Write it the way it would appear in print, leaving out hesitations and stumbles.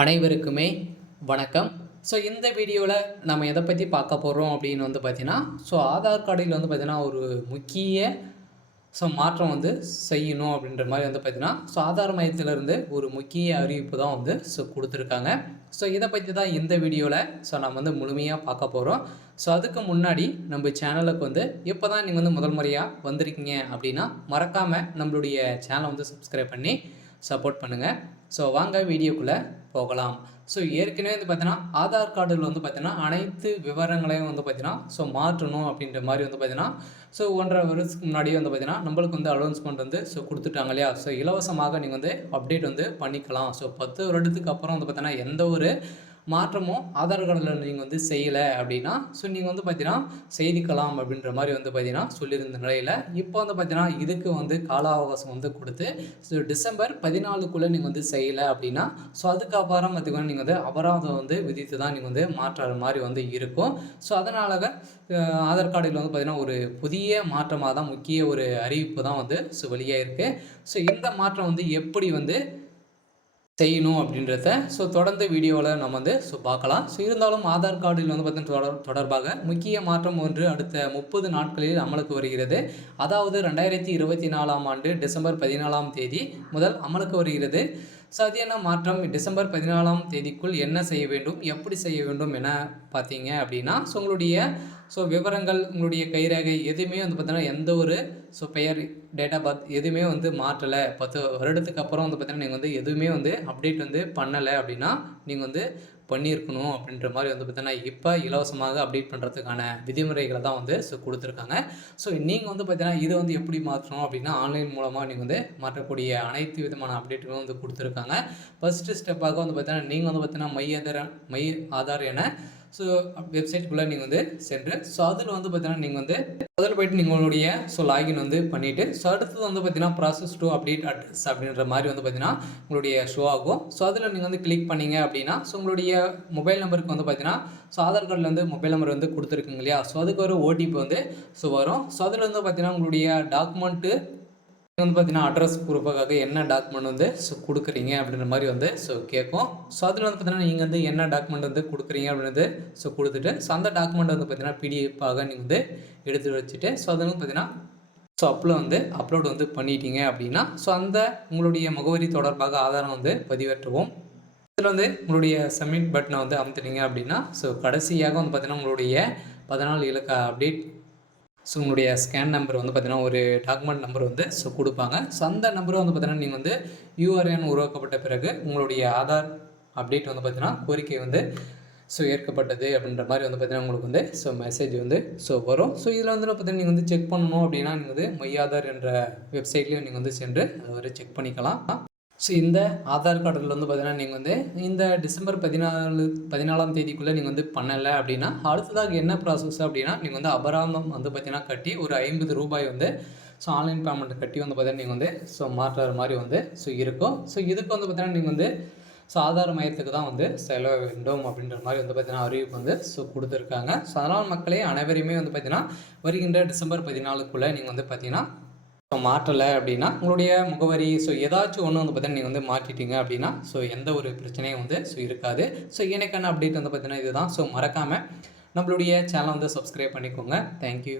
அனைவருக்குமே வணக்கம். இந்த வீடியோவில் நம்ம எதை பற்றி பார்க்க போகிறோம் அப்படின்னு பார்த்தீங்கன்னா, ஆதார் கார்டில் பார்த்தீங்கன்னா ஒரு முக்கிய மாற்றம் செய்யணும் அப்படின்ற மாதிரி பார்த்தீங்கன்னா, ஆதார் மையத்திலிருந்து ஒரு முக்கிய அறிவிப்பு தான் கொடுத்துருக்காங்க. இதை பற்றி தான் இந்த வீடியோவில் நம்ம முழுமையாக பார்க்க போகிறோம். அதுக்கு முன்னாடி நம்ம சேனலுக்கு இப்போ தான் நீங்கள் முதல் முறையாக வந்திருக்கீங்க அப்படின்னா மறக்காமல் நம்மளுடைய சேனலை சப்ஸ்கிரைப் பண்ணி சப்போர்ட் பண்ணுங்கள். வாங்க வீடியோக்குள்ளே போகலாம். ஏற்கனவே பார்த்தீங்கன்னா ஆதார் கார்டில் பார்த்தீங்கன்னா அனைத்து விவரங்களையும் பார்த்தீங்கன்னா மாற்றணும் அப்படின்ற மாதிரி பார்த்தீங்கன்னா 1.5 வருஷத்துக்கு முன்னாடியே பார்த்தீங்கன்னா நம்மளுக்கு அனௌன்ஸ்மெண்ட் கொடுத்துட்டாங்க இல்லையா. இலவசமாக நீங்கள் அப்டேட் பண்ணிக்கலாம். 10 வருடத்துக்கு அப்புறம் பார்த்தீங்கன்னா எந்த ஒரு மாற்றமும் ஆதார் கார்டில் நீங்கள் செய்யலை அப்படின்னா நீங்கள் பார்த்தீங்கன்னா செய்திக்கலாம் அப்படின்ற மாதிரி பார்த்தீங்கன்னா சொல்லியிருந்த நிலையில் இப்போ பார்த்தீங்கன்னா இதுக்கு கால அவகாசம் கொடுத்து டிசம்பர் 14க்குள்ளே நீங்கள் செய்யலை அப்படின்னா அதுக்கப்புறம் பார்த்திங்கன்னா நீங்கள் அபராதம் விதித்து தான் நீங்கள் மாற்றுற மாதிரி இருக்கும். அதனால் ஆதார் கார்டில் பார்த்திங்கன்னா ஒரு புதிய மாற்றமாக தான் முக்கிய ஒரு அறிவிப்பு தான் வெளியாக இருக்குது. இந்த மாற்றம் எப்படி செய்யணும் அப்படின்றத தொடர்ந்து வீடியோவில் நம்ம பார்க்கலாம். இருந்தாலும் ஆதார் கார்டில் பார்த்தீங்கன்னா தொடர்பாக முக்கிய மாற்றம் ஒன்று அடுத்த 30 நாட்களில் அமலுக்கு வருகிறது. அதாவது 2024ஆம் ஆண்டு டிசம்பர் 14ஆம் தேதி முதல் அமலுக்கு வருகிறது. அது என்ன மாற்றம், டிசம்பர் 14ஆம் தேதிக்குள் என்ன செய்ய வேண்டும், எப்படி செய்ய வேண்டும் என பார்த்தீங்க அப்படின்னா உங்களுடைய விவரங்கள், உங்களுடைய கைரேகை எதுவுமே பார்த்தீங்கன்னா எந்த ஒரு பெயர், டேட் ஆஃப் பர்த் எதுவுமே மாற்றலை, 10 வருடத்துக்கு அப்புறம் பார்த்தீங்கன்னா நீங்கள் எதுவுமே அப்டேட் பண்ணலை அப்படின்னா நீங்கள் பண்ணியிருக்கணும் அப்படின்ற மாதிரி பார்த்தீங்கன்னா இப்போ இலவசமாக அப்டேட் பண்ணுறதுக்கான விதிமுறைகளை தான் கொடுத்துருக்காங்க. நீங்கள் பார்த்தீங்கன்னா இது எப்படி மாற்றணும் அப்படின்னா ஆன்லைன் மூலமாக நீங்கள் மாற்றக்கூடிய அனைத்து விதமான அப்டேட்டுகளும் கொடுத்துருக்காங்க. ஃபஸ்ட்டு ஸ்டெப்பாக பார்த்தீங்கன்னா நீங்கள் பார்த்தீங்கன்னா மை ஆதார் என வெப்சைட்குள்ளே நீங்கள் சென்று அதில் பார்த்தீங்கன்னா நீங்கள் அதில் போய்ட்டு நீங்களுடைய லாகின் பண்ணிவிட்டு அடுத்தது பார்த்தீங்கன்னா ப்ராசஸ் டு அப்டேட் அட்ரஸ் அப்படின்ற மாதிரி பார்த்தீங்கன்னா உங்களுடைய ஷோ ஆகும். அதில் நீங்கள் கிளிக் பண்ணிங்க அப்படின்னா உங்களுடைய மொபைல் நம்பருக்கு பார்த்தீங்கன்னா ஆதார் கார்டில் மொபைல் நம்பர் கொடுத்துருக்குங்க இல்லையா. அதுக்கு ஒரு ஓடிபி வரும். அதில் பார்த்தீங்கன்னா உங்களுடைய டாக்குமெண்ட்டு பார்த்தீங்கன்னா அட்ரஸ் ப்ரூஃபாக என்ன டாக்குமெண்ட் கொடுக்குறீங்க அப்படின்ற மாதிரி கேட்கும். அதில் பார்த்தீங்கன்னா நீங்கள் என்ன டாக்குமெண்ட் கொடுக்குறீங்க அப்படின்றது கொடுத்துட்டு அந்த டாக்குமெண்ட் பார்த்தீங்கன்னா பிடிஎஃபாக நீங்கள் எடுத்து வச்சுட்டு அது பார்த்தீங்கன்னா அப்லோட் பண்ணிட்டீங்க அப்படின்னா அந்த உங்களுடைய முகவரி தொடர்பாக ஆதாரம் பதிவேற்றுவோம். இதில் உங்களுடைய சப்மிட் பட்டனை அமுத்துட்டீங்க அப்படின்னா கடைசியாக பார்த்தீங்கன்னா உங்களுடைய 14 இலக்க அப்டேட் உங்களுடைய ஸ்கேன் நம்பர் பார்த்தீங்கன்னா ஒரு டாக்குமெண்ட் நம்பர் கொடுப்பாங்க. அந்த நம்பரை பார்த்தீங்கன்னா நீங்கள் யூஆர்என் உருவாக்கப்பட்ட பிறகு உங்களுடைய ஆதார் அப்டேட் பார்த்தீங்கன்னா கோரிக்கை ஏற்கப்பட்டது அப்படின்ற மாதிரி பார்த்தீங்கன்னா உங்களுக்கு மெசேஜ் வரும். இதில் பார்த்தீங்கன்னா நீங்கள் செக் பண்ணணும் அப்படின்னா நீங்கள் மை ஆதார் என்ற வெப்சைட்லேயும் நீங்கள் சென்று அதை செக் பண்ணிக்கலாம். இந்த ஆதார் கார்டில் பார்த்தீங்கன்னா நீங்கள் இந்த டிசம்பர் 14ஆம் தேதிக்குள்ளே நீங்கள் பண்ணலை அப்படின்னா அடுத்ததாக என்ன ப்ராசஸ் அப்படின்னா நீங்கள் அபராதம் பார்த்தீங்கன்னா கட்டி ஒரு 50 ரூபாய் ஆன்லைன் பேமெண்ட் கட்டி பார்த்தீங்கன்னா நீங்கள் மாற்றுற மாதிரி இருக்கும். இதுக்கு பார்த்தீங்கன்னா நீங்கள் ஆதார் மையத்துக்கு தான் செல்ல வேண்டும் அப்படின்ற மாதிரி பார்த்தீங்கன்னா அறிவிப்பு கொடுத்துருக்காங்க. அதனால் மக்களே அனைவரையுமே பார்த்தீங்கன்னா வருகின்ற டிசம்பர் 14க்குள்ளே நீங்கள் பார்த்தீங்கன்னா மாற்றலை அப்படின்னா உங்களுடைய முகவரி ஏதாச்சும் ஒன்று பார்த்தீங்கன்னா நீங்கள் மாற்றிட்டீங்க அப்படின்னா எந்த ஒரு பிரச்சனையும் இருக்காது. எனக்கான அப்டேட் பார்த்தீங்கன்னா இதுதான். மறக்காமல் நம்மளுடைய சேனலை சப்ஸ்கிரைப் பண்ணிக்கோங்க. தேங்க்யூ.